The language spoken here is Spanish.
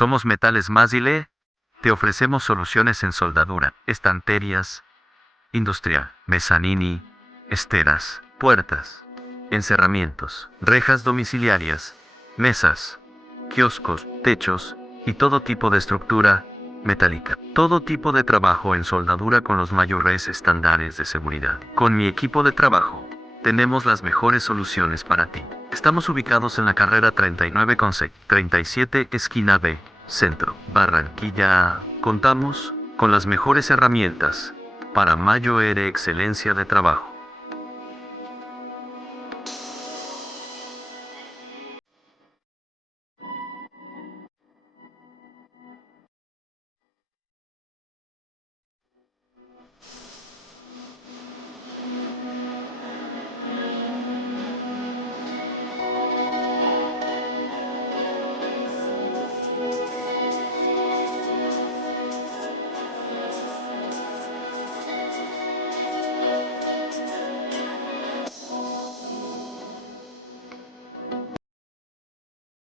Somos Metales Mazile. Te ofrecemos soluciones en soldadura, estanterias, industrial, mezanini, esteras, puertas, encerramientos, rejas domiciliarias, mesas, kioscos, techos y todo tipo de estructura metálica. Todo tipo de trabajo en soldadura con los mayores estándares de seguridad. Con mi equipo de trabajo, tenemos las mejores soluciones para ti. Estamos ubicados en la carrera 39 con 37, esquina B, Centro, Barranquilla. Contamos con las mejores herramientas para mayor excelencia de trabajo.